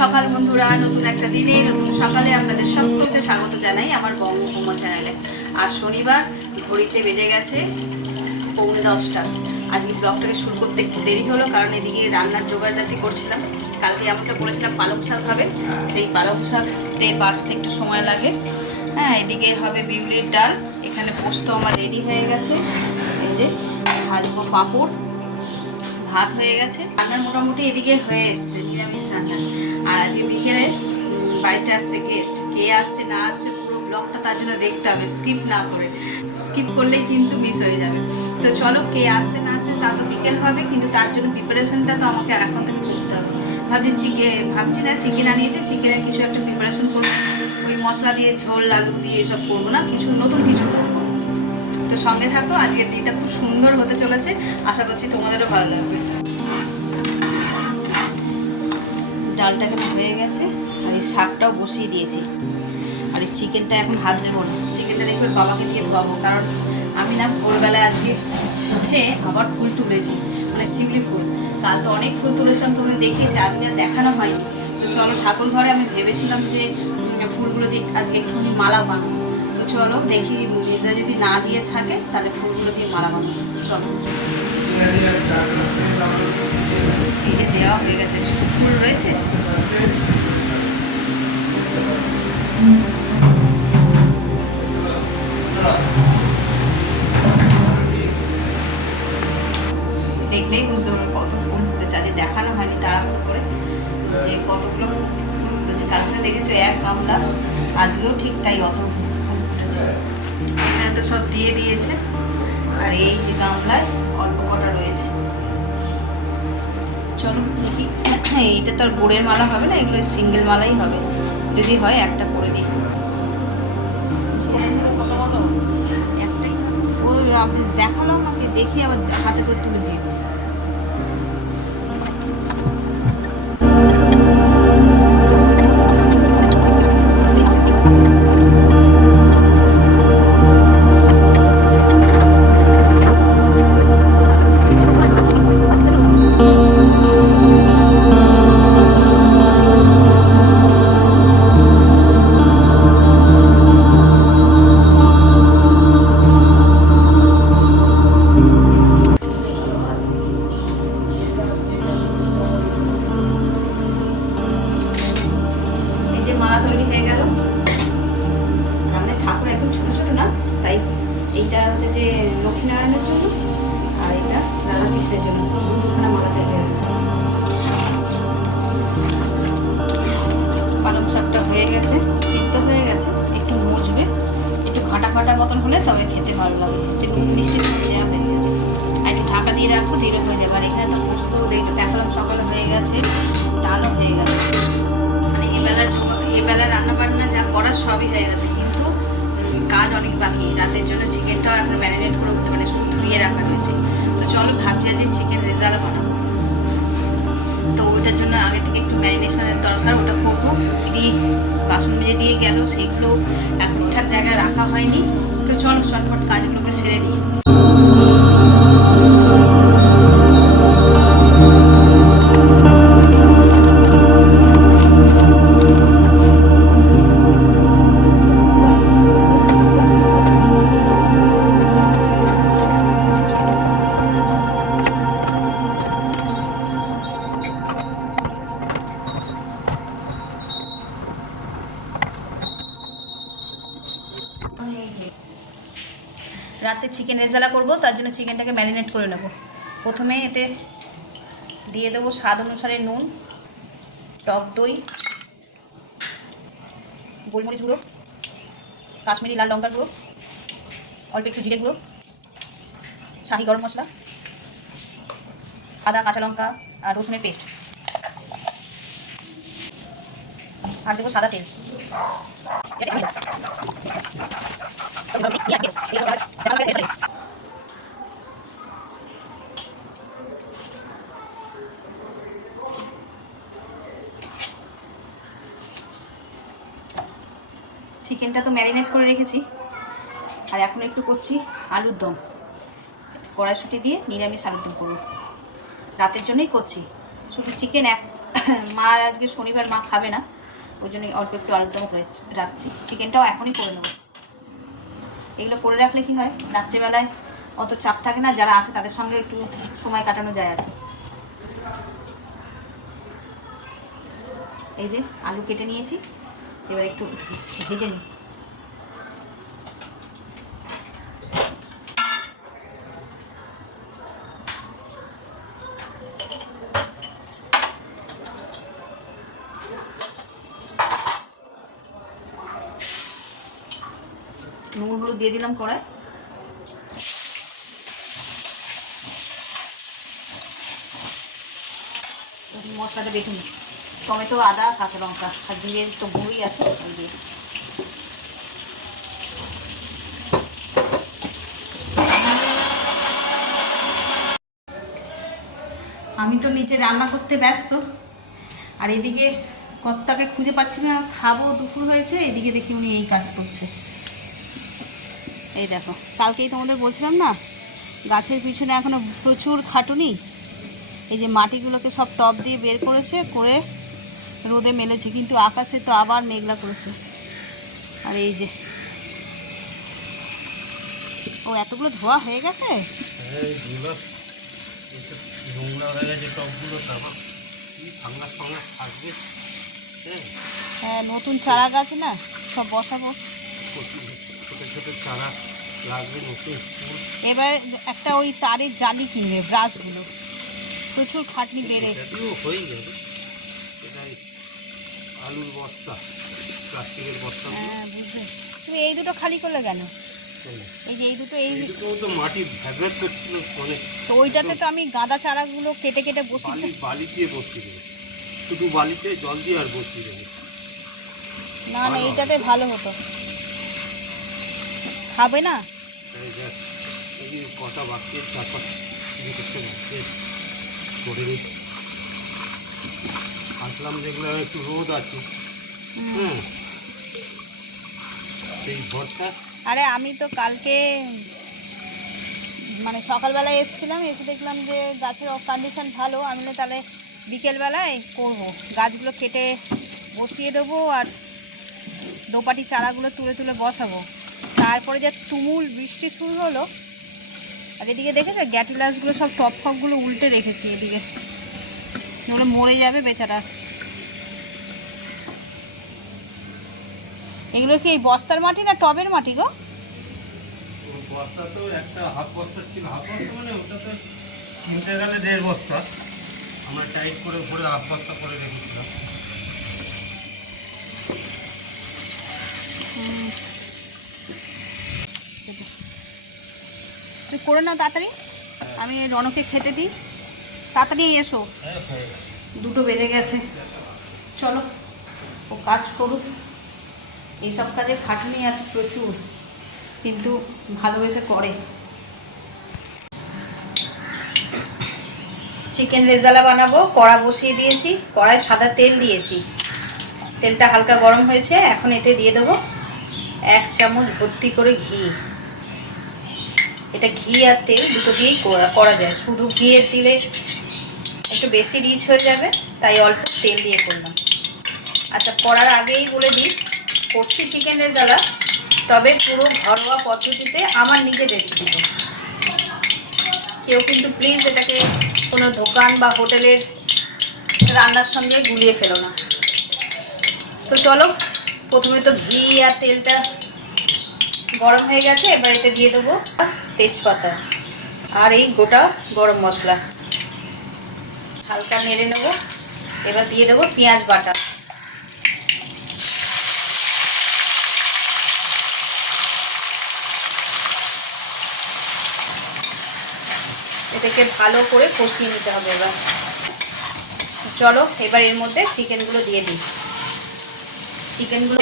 সকাল বন্ধুরা, নতুন একটা দিনে, নতুন সকালে আপনাদের সকলকে স্বাগত জানাই আমার বঙ্গভূম চ্যানেলে আর শনিবার, ঘড়িতে বেজে গেছে পৌনে দশটা। আজকে ব্লগটাকে শুরু করতে একটু দেরি হলো, কারণ এদিকে রান্নার জোগাড়জাতি করছিলাম। কালকে এমনটা বলেছিলাম পালং শাক হবে, সেই পালং শাকতে বাঁচতে একটু সময় লাগে। হ্যাঁ এদিকে হবে বিউলির ডাল, এখানে পোস্ত আমার রেডি হয়ে গেছে। এই যে, ভাজবো পাঁপড়। ভাত হয়ে গেছে। রান্নার মোটামুটি এদিকে হয়ে এসছে, নিরামিষ রান্না। আর আজকে বিকেলে বাড়িতে আসছে গেস্ট কে আসছে, না আসছে, পুরো ব্লগটা তার জন্য দেখতে হবে স্কিপ না করে। স্কিপ করলেই কিন্তু মিস হয়ে যাবে। তো চলো, কে আসছে, না আসছে, তা তো বিকেল হবে, কিন্তু তার জন্য প্রিপারেশনটা তো আমাকে এখন থেকে করতে হবে। ভাবছি চিকেন ভাবছি না, চিকেন আনিয়েছে, চিকেনের কিছু একটা প্রিপারেশন করব। ওই মশলা দিয়ে ঝোল, আলু দিয়ে এসব করব না, কিছু, নতুন কিছু করব। তো সঙ্গে থাকো, আজকের দিনটা খুব সুন্দর হতে চলেছে। আশা করছি তোমাদেরও ভালো লাগবে। ডালটা এখন হয়ে গেছে আর এই শাকটাও বসিয়ে দিয়েছি। আর এই চিকেনটা এখন হাত দেবো না। চিকেনটা দেখবে বাবাকে দিয়ে ধোয়াবো, কারণ আমি না ভোরবেলায় আজকে উঠে আবার ফুল তুলেছি মানে শিউলি ফুল। কাল তো অনেক ফুল তুলেছিলাম, তোমাদের দেখিয়েছি, আজকে আর দেখানো হয়নি। তো চলো ঠাকুর ঘরে আমি ভেবেছিলাম যে ফুলগুলো দিয়ে আজকে একটু মালা বানাবো তো চলো দেখি নিজে যদি না দিয়ে থাকে, তাহলে ফুলগুলো দিয়ে মালা বানাবো চলো। যে দেওয়া হয়ে গেছে। ফুল রয়েছে? দেখলেই বুঝতে পারবে কত ফুল ফুটেছে আজকে দেখানো হয়নি তাড়াহুড়ো করে যে কতগুলো ফুল ফুটেছে। কালকে দেখেছ এক গামলা, আজকেও ঠিক তাই অত ফুল ফুটেছে। এখানে তো সব দিয়ে দিয়েছে। আর এই যে গামলায় অল্প কটা রয়েছে। চলো, দেখি। এইটা তো আর গোড়ের মালা হবে না, এগুলো সিঙ্গেল মালাই হবে। যদি হয়, একটা করে দিই। একটাই দেখাল আমাকে, দেখি আবার হাতে করে তুলে দিয়ে এইটা হচ্ছে যে লক্ষ্মীনারায়ণের জন্য, আর এটা রাধাকৃষ্ণের জন্য। দুখানা মালা তৈরি হয়ে গেছে পালং শাকটা হয়ে গেছে, সিদ্ধ হয়ে গেছে। একটু মজবে, একটু ফাটা ফাটা মতন হলে তবে খেতে ভালো লাগে। এতে নুন মিষ্টি দেওয়া হয়ে গেছে। আর একটু ঢাকা দিয়ে রাখব দিলে হয়ে যাবে। আর এখানে তো পোস্ত দেখতে দেখালাম সকালে হয়ে গেছে, ডালও হয়ে গেছে। মানে এবেলার জন্য এবেলার রান্না বান্না যা করার সবই হয়ে গেছে। কাজ অনেক বাকি, রাতের জন্য চিকেনটাও এখন ম্যারিনেট করে মানে শুধু ধুয়ে রাখা হয়েছে। তো চলো ভাবছি আজকে চিকেন রেজাল্ট বানাবো। তো ওইটার জন্য আগে থেকে একটু ম্যারিনেশনের দরকার, ওটা করব। দিয়ে বাসন মেজে দিয়ে গেল, সেইগুলো ঠিকঠাক জায়গায় রাখা হয়নি। তো চলো চটপট কাজগুলোকে সেরে নিই। রাতে চিকেন রেজালা করব, তার জন্য চিকেনটাকে ম্যারিনেট করে নেব। প্রথমে এতে দিয়ে দেবো স্বাদ অনুসারে নুন, টক দই, গোলমরিচ গুঁড়ো, কাশ্মীরি লাল লঙ্কার গুঁড়ো, অল্প একটু জিরে গুঁড়ো, শাহি গরম মশলা, আদা, কাঁচা লঙ্কা আর রসুনের পেস্ট। আর দেবো সাদা তেল। চিকেনটা তো ম্যারিনেট করে রেখেছি। আর এখন একটু করছি আলুর দম। কড়াইশুটি দিয়ে নিরামিষ আলুর দম করব। রাতের জন্যই করছি। শুধু চিকেন এক মা আজকে শনিবার মা খাবে না। ওই জন্যই অল্প একটু আলুদম করে রাখছি। চিকেনটাও এখনই করে নেব। এগুলো করে রাখলে কি হয়? রাত্রিবেলায় অত চাপ থাকে না, যারা আসে তাদের সঙ্গে একটু সময় কাটানো যায় আর কি। এই যে আলু কেটে নিয়েছি, এবার একটু ভেজে নিই নুন হলুদ দিয়ে দিলাম কড়াই। মশলাটা বেটে নিই। টমেটো, আদা, কাঁচা লঙ্কা, আর জিরে তো গুঁড়ি আছে দিয়ে। আমি তো নিচে রান্না করতে ব্যস্ত, আর এদিকে কর্তাকে খুঁজে পাচ্ছি না, খাব, দুপুর হয়েছে, এদিকে দেখি উনি এই কাজ করছে। এই দেখো কালকেই তোমাদের বলছিলাম না গাছের পিছনে এখনও প্রচুর খাটুনি এই যে মাটিগুলোকে সব টপ দিয়ে বের করেছে করে রোদে মেলেছে কিন্তু আকাশে তো আবার মেঘলা করেছে। আর এই যে ও এতগুলো ধোয়া হয়ে গেছে? হয়ে নতুন চারা গাছ না সব বসাবো। ছোটো ছোটো চারা। এবার একটা ওই তারের জালি কিনবে ব্রাশগুলো। প্রচুর খাটনি বেড়ে এটা হয়ে যাবে। এটাই আলুর বস্তা প্লাস্টিকের বস্তা। হ্যাঁ বুঝলে। তুমি এই দুটো খালি করলে কেন? এই যে এই দুটো এই এই দুটো তো মাটি ভ্যাভ্যাট করছিল অনেক তো ওইটাতে তো আমি গাঁদা চারাগুলো কেটে কেটে বসিয়ে বালি বালি দিয়ে বসিয়ে দেবে। শুধু বালিতে জল দিয়ে আর বসিয়ে দেবে। না না এইটাতে ভালো হতো। খাবে না? কটা করে আসলাম দেখলাম একটু রোদ আছে। হ্যাঁ। সেই আরে আমি তো কালকে মানে সকালবেলা এসেছিলাম এসে দেখলাম যে গাছের কন্ডিশন ভালো আমি তাহলে বিকেলবেলায় করব। গাছগুলো কেটে বসিয়ে দেবো আর দোপাটি চারাগুলো তুলে তুলে বসাবো। তারপরে যে তুমুল বৃষ্টি শুরু হলো, আর এদিকে দেখেছ গ্যাটিলাসগুলো সব টপ ফপগুলো উল্টে রেখেছি এদিকে। যেগুলো মরে যাবে বেচারা। এগুলো কি এই বস্তার মাটি না টবের মাটি গো? বস্তা তো একটা হাফ বস্তা ছিল, হাফ বস্তা মানে ওটা তো কিনতে গেলে দেড় বস্তা। আমরা টাইট করে ভরে হাফ বস্তা করে রেখেছিলাম। তুই করে নাও তাড়াতাড়ি। আমি রনকে খেতে দিই। তাড়াতাড়ি এসো। দুটো বেজে গেছে। চলো, ও কাজ করুক। এইসব কাজে খাটুনি আছে প্রচুর, কিন্তু ভালোবেসে করে। চিকেন রেজালা বানাবো, কড়া বসিয়ে দিয়েছি, কড়ায় সাদা তেল দিয়েছি। তেলটা হালকা গরম হয়েছে, এখন এতে দিয়ে দেবো এক চামচ ভর্তি করে ঘি। এটা ঘি আর তেল, দুটো দিয়েই করা যায়। শুধু ঘিয়ের দিলে একটু বেশি রিচ হয়ে যাবে, তাই অল্প তেল দিয়ে করলাম। আচ্ছা করার আগেই বলে দিই, করছি চিকেন রেজালা তবে পুরো ঘরোয়া পদ্ধতিতে আমার নিজের রেসিপিতে কেউ কিন্তু প্লিজ এটাকে কোনো দোকান বা হোটেলের রান্নার সঙ্গে গুলিয়ে ফেলো না। তো চলো, প্রথমে তো ঘি আর তেলটা গরম হয়ে গেছে, এবার এতে দিয়ে দেবো। তেজপাতা আর এই গোটা গরম মশলা। হালকা নেড়ে নেব। এবার দিয়ে দেবো পেঁয়াজ বাটা। এটাকে ভালো করে কষিয়ে নিতে হবে এবার। চলো, এবার এর মধ্যে চিকেনগুলো দিয়ে দিই। চিকেনগুলো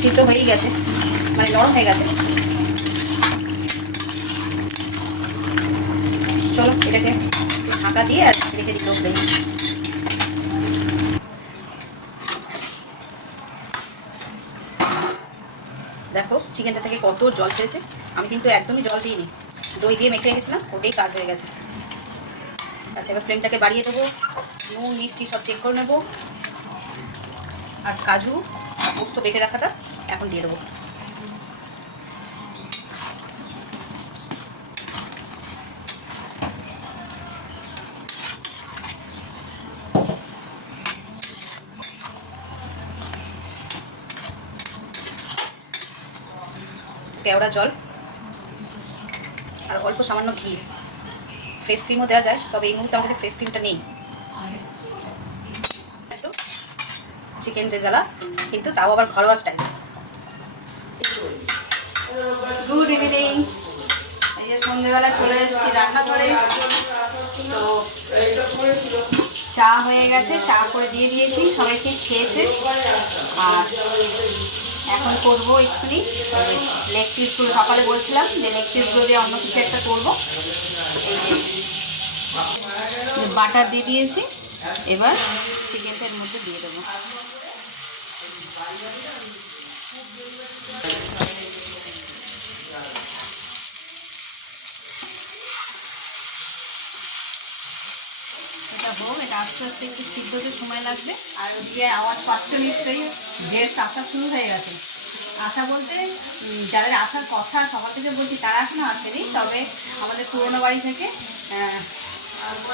সিদ্ধ হয়েই গেছে মানে নরম হয়ে গেছে। চলো, এটাকে ঢাকা দিয়ে আর রেখে দিতে হবে। দেখো, চিকেনটা থেকে কত জল ছেড়েছে, আমি কিন্তু একদমই জল দিইনি। দই দিয়ে মেখে রেখেছিলাম ওতেই কাজ হয়ে গেছে। আচ্ছা এবার ফ্লেমটাকে বাড়িয়ে দেবো। নুন, মিষ্টি সব চেক করে নেব। আর কাজু, পোস্ত বেটে রাখাটা এখন দিয়ে দেবো। কেওড়া জল। অল্প সামান্য ঘি। ফ্রেশ ক্রিমও দেওয়া যায়, তবে এই মুহূর্তে আমার কাছে ফেস ক্রিমটা নেই। চিকেন রেজালা, কিন্তু তাও আবার ঘরোয়া স্টাইল গুড ইভিনিং সন্ধ্যেবেলা চলে এসেছি রান্নাঘরে। তো চা হয়ে গেছে, চা করে দিয়ে দিয়েছি সবাইকে খেয়েছে। আর এখন করব এক্ষুনি লেগ পিসগুলো সকালে বলছিলাম যে লেগ পিসগুলো দিয়ে অন্য কিছু একটা করব। বাটার দিয়ে দিয়েছি, এবার চিকেনের মধ্যে দিয়ে দেবো। হোক এটা আস্তে আস্তে একটু সিদ্ধ হতে সময় লাগবে। আর ওদিকে আওয়াজ পাচ্ছ নিশ্চয়ই গেস্ট আসা শুরু হয়ে গেছে। আসা বলতে যাদের আসার কথা সবার থেকে বলছি তারা এখনও আসেনি তবে আমাদের পুরোনো বাড়ি থেকে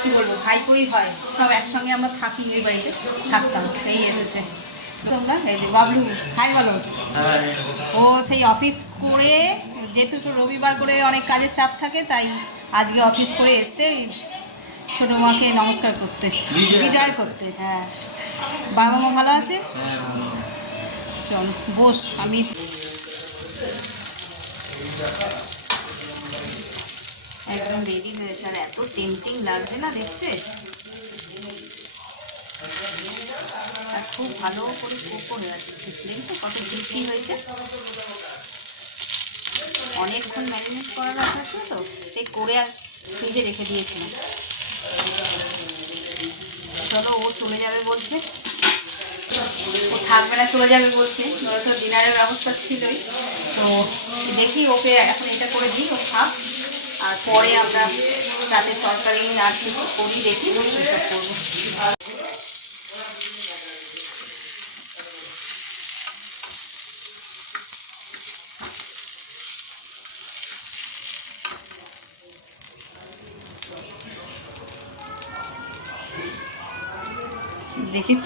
কি বলব ভাইপোই হয়। সব একসঙ্গে আমরা থাকি ওই বাড়িতে থাকতাম সেই এসেছে তোমরা এই যে বাবলু হাই বলো। ও সেই অফিস করে যেহেতু রবিবার করে অনেক কাজের চাপ থাকে তাই আজকে অফিস করে এসছে ছোটো মাকে নমস্কার করতে। বিজয় করতে হ্যাঁ। বাবা মা ভালো আছে? চল বস আমি একদম রেডি হয়েছে আর এত টেম্পটিং লাগছে না দেখতে? আর খুব ভালো করে কোকো হয়ে আছে দেখছ কত জুসি হয়েছে? অনেকক্ষণ ম্যারিনেট করার ছিল তো সেই করে আর ফ্রিজে রেখে দিয়েছিলাম। চলো, ও চলে যাবে বলছে। ও থাকবে না, চলে যাবে বলছে। ধরো তো ডিনারের ব্যবস্থা ছিলই। তো দেখি ওকে এখন এটা করে দিই, ও থাক। আর পরে আমরা রাতের তরকারি আর কিছু করি, দেখি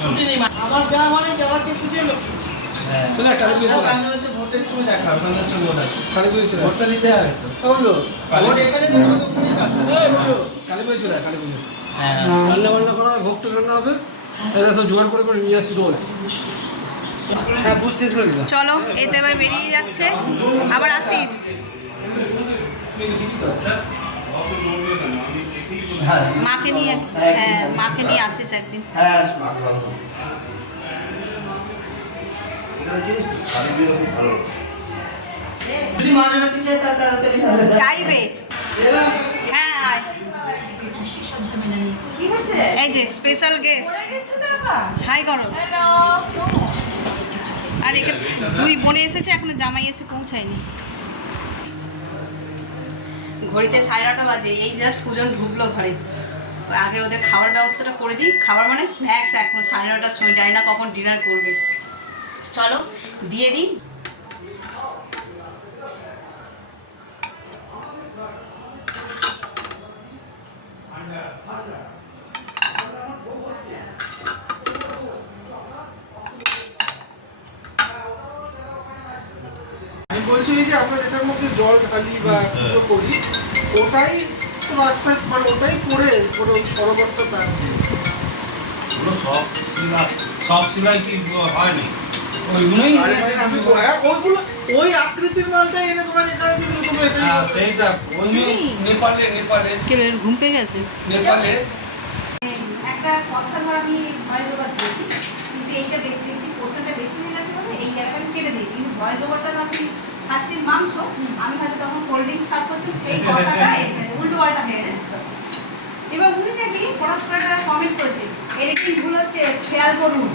ছুটি নেই আমার যা মানে যাওয়াতে পুজো। লোক হ্যাঁ। চলে কালী সন্ধ্যা ভোটের সময় দেখা হবে সন্ধ্যা হচ্ছে ভোট আছে। কালী চলে ভোটটা দিতে হবে তো। বলল ভোট এখানে দেখো তো পুলিশ আছে। কালী পুজো চলে কালী হ্যাঁ। রান্না বান্না করা হবে ভোগ টোগ রান্না হবে। এটা সব জোগাড় করে করে নিয়ে আসি রোজ। হ্যাঁ বুঝতে চলে এতে এবার বেরিয়ে যাচ্ছে। আবার আসিস। হ্যাঁ মাকে নিয়ে হ্যাঁ মাকে নিয়ে আসিস একদিন। হ্যাঁ চাই তার তাড়াতাড়ি হবে। চাইবে। হ্যাঁ এই যে স্পেশাল গেস্ট হাই করো। আর এখানে দুই বোনে এসেছে এখনও জামাই এসে পৌঁছায়নি। ঘড়িতে সাড়ে নটা বাজে, এই জাস্ট পুজন ঢুকলো ঘরে। আগে ওদের খাবার ব্যবস্থাটা করে দিই। খাবার মানে স্ন্যাক্স এখন, সাড়ে নটার সময়, জানি না কখন ডিনার করবে। চলো, দিয়ে দিই আমি বলছি এই যে আমরা যেটার মধ্যে জল ঢালি বা পুজো করি ওটাই মানে ওটাই পড়ে ওই সরবরটা তার সব কি হয় না ওইগুলোই আর মানে আমি হ্যাঁ, ওইগুলো ওই আকৃতির মালটা এনে তোমাকে এখানে দিলে তুমি এটাই হ্যাঁ সেইটা। ওই যে নেপালে নেপালে। কে ঘুম পেয়ে গেছে? নেপালে। একটা কথা ধর আমি ভয়েস ওভার দিয়েছি। কিন্তু এইটা দেখতে দেখছি পোর্শনটা বেশি হয়ে গেছে বলে এই জায়গাটা আমি কেটে দিয়েছি। কিন্তু ভয়েস ওভারটা আপনি খাচ্ছেন মাংস আমি হয়তো তখন কোল্ড ড্রিঙ্কস সার্ভ করছি সেই কথাটা এসে উল্টো পাল্টা হয়ে যাচ্ছে এবার উনি দেখি পরস্পর কমেন্ট করেছে এডিটিং ভুল হচ্ছে? খেয়াল করুন।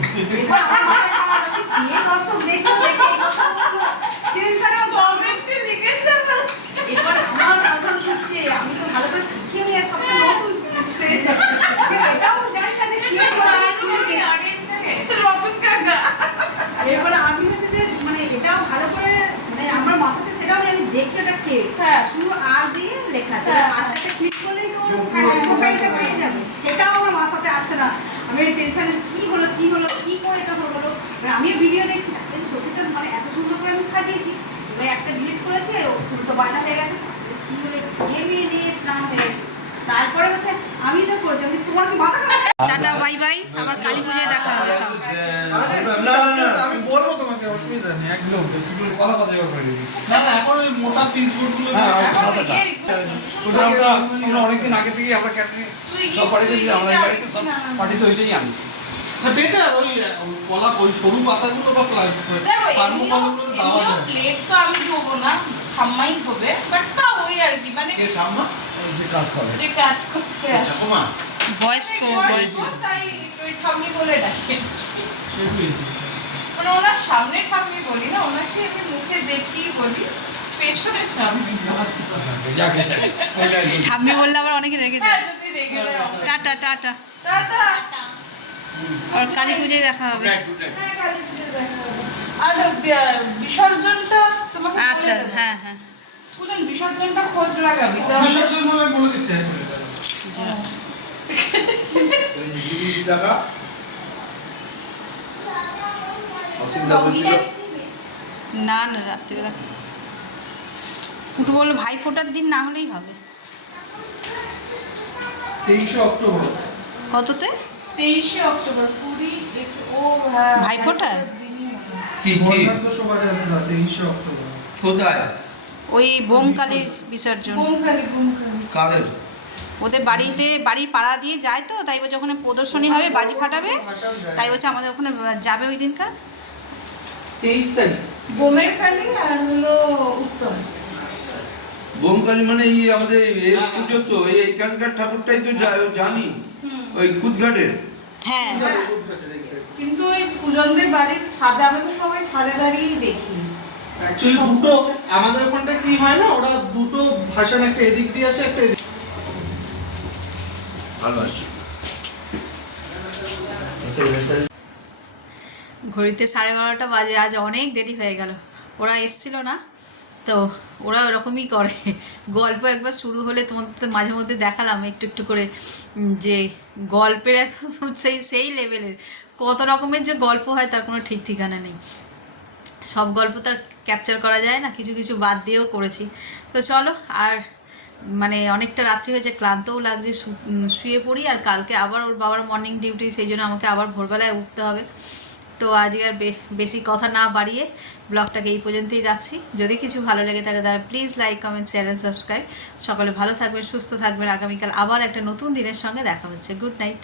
এবার আমার আমি কে দর্শক এবার আমার তো ভালো করে শিখিয়ে নিয়ে নতুন শিখছে এটাও জানি না যে কি রতন কাকা এরপরে আমি হচ্ছে যে মানে এটাও ভালো করে আমার মাথাতে সেটাও নেই আমি দেখতে ওটা কে? শুধু আর দিয়ে লেখা আছে। এবার আরটাতে ক্লিক করলেই তো প্রোফাইলটা পেয়ে যাবে। সেটাও আমার মাথাতে আসে না। আমি টেনশনে কি হলো কি হলো কি করে এটা হলো আমি ভিডিও দেখছি কিন্তু সত্যি তো মানে এত সুন্দর করে আমি সাজিয়েছি। এবার একটা ডিলিট করেছে উল্টো বাটা হয়ে গেছে। কি হলো গেমে নিয়ে স্নান হয়ে গেছে? তারপরে হচ্ছে আমি তো করছি। আমি তোমার মাথা খারাপ টাটা বাই বাই। আবার কালী পুজোয় দেখা হবে সব। অসুবিধা নেই একদম। বেশিগুলো কথা কথা জোগাড় করে নিবি না না এখন ওই মোটা পিসগুলো হ্যাঁ সাদাটা ওটা আমরা আমরা অনেকদিন আগে থেকেই আমরা ক্যাটারিং সব বাড়িতে আমরা বাড়িতে সব পার্টিতে ওইটাই আনি। না বেটার ওই কলা ওই সরু পাতাগুলো বা পার্ম পাতাগুলো দেওয়া যায় প্লেট তো আমি ধোবো না ঠাম্মাই ধোবে বাট তা ওই আর কি মানে কে ঠাম্মা? যে কাজ করে। যে কাজ করতে আসে ঠাকুমা? বয়স্ক বয়স্ক বয়স্ক, তাই ওই ঠাম্মি বলে ডাকে। সে বুঝেছি মানে ওনার সামনে ঠাম্মি বলি না ওনাকে আমি মুখে জেঠি বলি পেছনে ঠাম্মি ওইটাই বলি। ঠাম্মি বললে আবার অনেকে রেগে হ্যাঁ যায় যদি রেখে দেয় অবশ্যই। Tata tata tata. আর কালী পুজোয় দেখা হবে। হ্যাঁ। আর বিসর্জনটা তোমাকে আচ্ছা হ্যাঁ হ্যাঁ। তুই বিসর্জনটা খোঁজ লাগাবি বিসর্জন বলে বলে দিচ্ছে। অসুবিধা না না রাত্রিবেলা। উঠু বলল ভাই ফোটার দিন না হলেই হবে। তেইশে অক্টোবর। কততে? তেইশে অক্টোবর কুড়ি ও হ্যাঁ ভাইফোঁটায়? কি কি? শোভাযাত্রা তেইশে অক্টোবর। কোথায়? ওই বোমকালীর বিসর্জন। কাদের? ওদের বাড়িতে বাড়ির পাড়া দিয়ে যায় তো তাই বলছে ওখানে প্রদর্শনী হবে বাজি ফাটাবে। তাই বলছে আমাদের ওখানে যাবে ওই দিনকার। তেইশ তারিখ। বোমের কালি আর হলো উত্তর। বোমকালী মানে এই আমাদের এই পুজো তো এই এখানকার ঠাকুরটাই তো জানি। ওই কুদঘাটের হ্যাঁ। কিন্তু ওই পূজনদের বাড়ির ছাদে আমি তো সবাই ছাদে দাঁড়িয়েই দেখি। অ্যাকচুয়ালি দুটো আমাদের ওখানটা কি হয় না ওরা দুটো ভাষণ একটা এদিক দিয়ে আসে একটা এদিক ভালো আছে। ঘড়িতে সাড়ে বারোটা বাজে, আজ অনেক দেরি হয়ে গেল। ওরা এসছিল না, তো ওরা ওরকমই করে। গল্প একবার শুরু হলে তোমাদের তো মাঝে মধ্যে দেখালাম, একটু একটু করে যে গল্পের একদম সেই সেই লেভেলের। কত রকমের যে গল্প হয় তার কোনো ঠিক ঠিকানা নেই। সব গল্প তার ক্যাপচার করা যায় না, কিছু কিছু বাদ দিয়েও করেছি। তো চলো, আর মানে অনেকটা রাত্রি হয়েছে, ক্লান্তও লাগছে শুয়ে পড়ি, আর কালকে আবার ওর বাবার মর্নিং ডিউটি সেই জন্য আমাকে আবার ভোরবেলায় উঠতে হবে। তো আজকে আর বেশি কথা না বাড়িয়ে ব্লগটাকে এই পর্যন্তই রাখছি। যদি কিছু ভালো লেগে থাকে তাহলে please like comment share and subscribe সকলে ভালো থাকবেন, সুস্থ থাকবেন। আগামীকাল আবার একটা নতুন দিনের সঙ্গে দেখা হচ্ছে। Good night